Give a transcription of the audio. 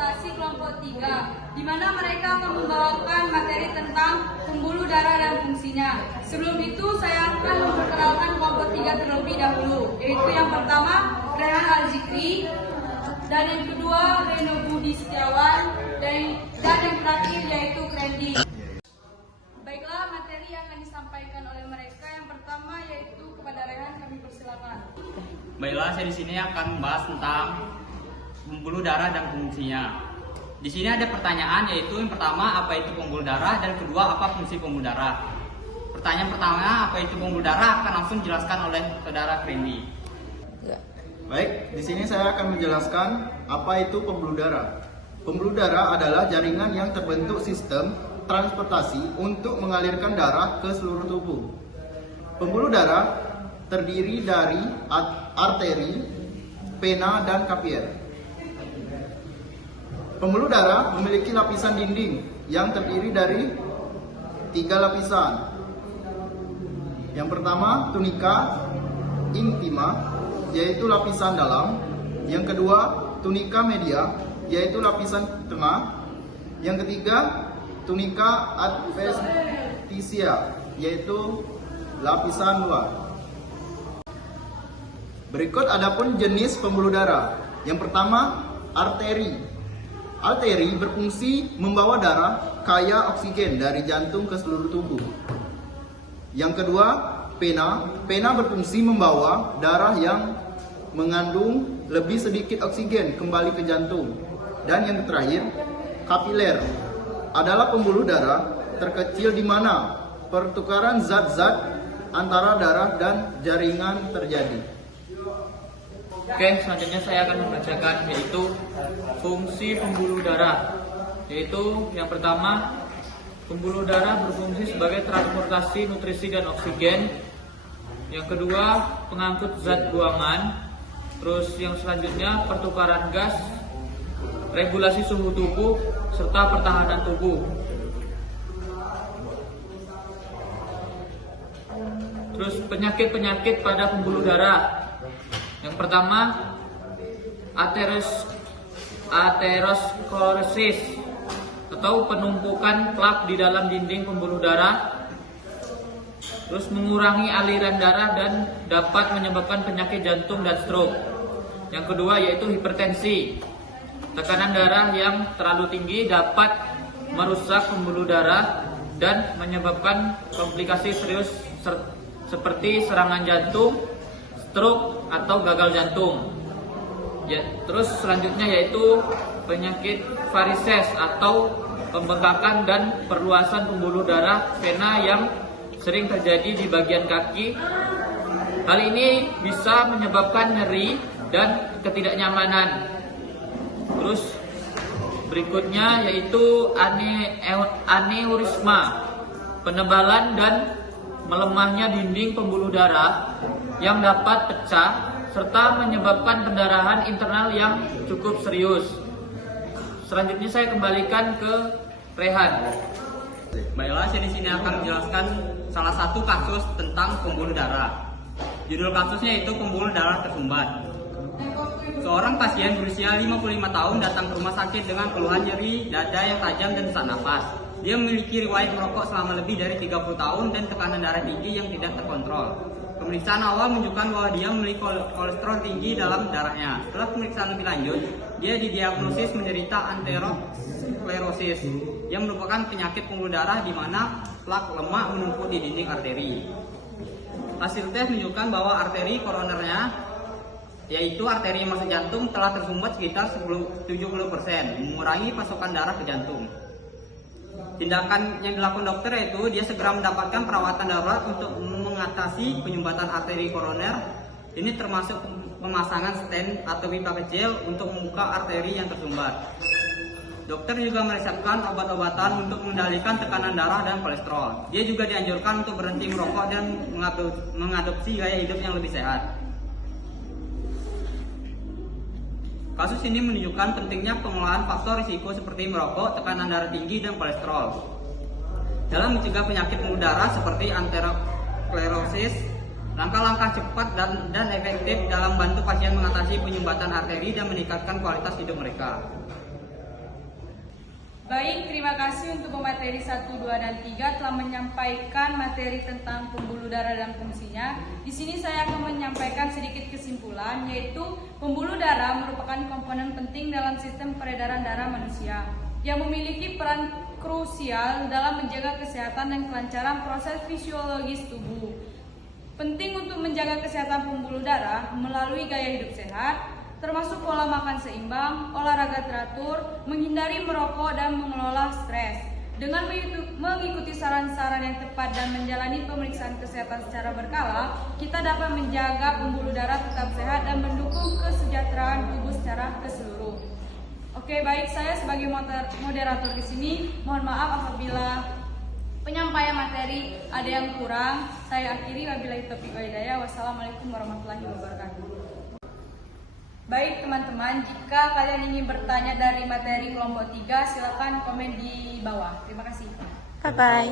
transportasi kelompok 3, di mana mereka akan membawakan materi tentang pembuluh darah dan fungsinya. Sebelum itu, saya akan memperkenalkan kelompok 3 terlebih dahulu, yaitu yang pertama, Rehan Al-Zikri, dan yang kedua, Reno Budi Setiawan, dan yang terakhir yaitu Randy. Baiklah, materi yang akan disampaikan oleh mereka yang pertama yaitu kepada Rehan, kami persilakan. Baiklah, saya di sini akan membahas tentang pembuluh darah dan fungsinya. Di sini ada pertanyaan, yaitu yang pertama, apa itu pembuluh darah, dan kedua, apa fungsi pembuluh darah. Pertanyaan pertama, apa itu pembuluh darah, akan langsung dijelaskan oleh saudara Randy. Baik, di sini saya akan menjelaskan apa itu pembuluh darah. Pembuluh darah adalah jaringan yang terbentuk sistem transportasi untuk mengalirkan darah ke seluruh tubuh. Pembuluh darah terdiri dari arteri, vena, dan kapiler. Pembuluh darah memiliki lapisan dinding yang terdiri dari 3 lapisan. Yang pertama, tunika intima, yaitu lapisan dalam. Yang kedua, tunika media, yaitu lapisan tengah. Yang ketiga, tunika adventitia, yaitu lapisan luar. Berikut adapun jenis pembuluh darah. Yang pertama, arteri. Arteri berfungsi membawa darah kaya oksigen dari jantung ke seluruh tubuh. Yang kedua, vena. Vena berfungsi membawa darah yang mengandung lebih sedikit oksigen kembali ke jantung. Dan yang terakhir, kapiler adalah pembuluh darah terkecil di mana pertukaran zat-zat antara darah dan jaringan terjadi. Oke, selanjutnya saya akan membacakan yaitu fungsi pembuluh darah. Yaitu yang pertama, pembuluh darah berfungsi sebagai transportasi nutrisi dan oksigen. Yang kedua, pengangkut zat buangan. Terus yang selanjutnya, pertukaran gas, regulasi suhu tubuh, serta pertahanan tubuh. Terus penyakit-penyakit pada pembuluh darah. Yang pertama, aterosklerosis atau penumpukan plak di dalam dinding pembuluh darah. Terus mengurangi aliran darah dan dapat menyebabkan penyakit jantung dan stroke. Yang kedua yaitu hipertensi. Tekanan darah yang terlalu tinggi dapat merusak pembuluh darah dan menyebabkan komplikasi serius seperti serangan jantung, stroke, atau gagal jantung. Ya, terus selanjutnya yaitu penyakit varises atau pembengkakan dan perluasan pembuluh darah vena yang sering terjadi di bagian kaki. Hal ini bisa menyebabkan nyeri dan ketidaknyamanan. Terus berikutnya yaitu aneurisma, penebalan dan melemahnya dinding pembuluh darah yang dapat pecah serta menyebabkan pendarahan internal yang cukup serius. Selanjutnya saya kembalikan ke Rehan. Baiklah, saya di sini akan menjelaskan salah satu kasus tentang pembuluh darah. Judul kasusnya itu pembuluh darah tersumbat. Seorang pasien berusia 55 tahun datang ke rumah sakit dengan keluhan nyeri dada yang tajam dan sesak napas. Dia memiliki riwayat merokok selama lebih dari 30 tahun dan tekanan darah tinggi yang tidak terkontrol. Pemeriksaan awal menunjukkan bahwa dia memiliki kolesterol tinggi dalam darahnya. Setelah pemeriksaan lebih lanjut, dia didiagnosis menderita aterosklerosis yang merupakan penyakit pembuluh darah di mana plak lemak menumpuk di dinding arteri. Hasil tes menunjukkan bahwa arteri koronernya, yaitu arteri yang masuk jantung, telah tersumbat sekitar 70%, mengurangi pasokan darah ke jantung. Tindakan yang dilakukan dokter yaitu dia segera mendapatkan perawatan darurat untuk mengatasi penyumbatan arteri koroner. Ini termasuk pemasangan stent atau pipa kecil untuk membuka arteri yang tersumbat. Dokter juga meresepkan obat-obatan untuk mengendalikan tekanan darah dan kolesterol. Dia juga dianjurkan untuk berhenti merokok dan mengadopsi gaya hidup yang lebih sehat. Kasus ini menunjukkan pentingnya pengelolaan faktor risiko seperti merokok, tekanan darah tinggi, dan kolesterol dalam mencegah penyakit pembuluh darah seperti aterosklerosis. Langkah-langkah cepat dan efektif dalam membantu pasien mengatasi penyumbatan arteri dan meningkatkan kualitas hidup mereka. Baik, terima kasih untuk pemateri 1, 2, dan 3 telah menyampaikan materi tentang pembuluh darah dan fungsinya. Di sini saya akan menyampaikan sedikit kesimpulan, yaitu pembuluh darah merupakan komponen penting dalam sistem peredaran darah manusia yang memiliki peran krusial dalam menjaga kesehatan dan kelancaran proses fisiologis tubuh. Penting untuk menjaga kesehatan pembuluh darah melalui gaya hidup sehat, termasuk pola makan seimbang, olahraga teratur, menghindari merokok, dan mengelola stres. Dengan mengikuti saran-saran yang tepat dan menjalani pemeriksaan kesehatan secara berkala, kita dapat menjaga pembuluh darah tetap sehat dan mendukung kesejahteraan tubuh secara keseluruh. Oke, baik, saya sebagai moderator di sini, mohon maaf apabila penyampaian materi ada yang kurang. Saya akhiri, wabillahi taufiq wal hidayah. Wassalamualaikum warahmatullahi wabarakatuh. Baik teman-teman, jika kalian ingin bertanya dari materi kelompok 3, silakan komen di bawah. Terima kasih. Bye-bye.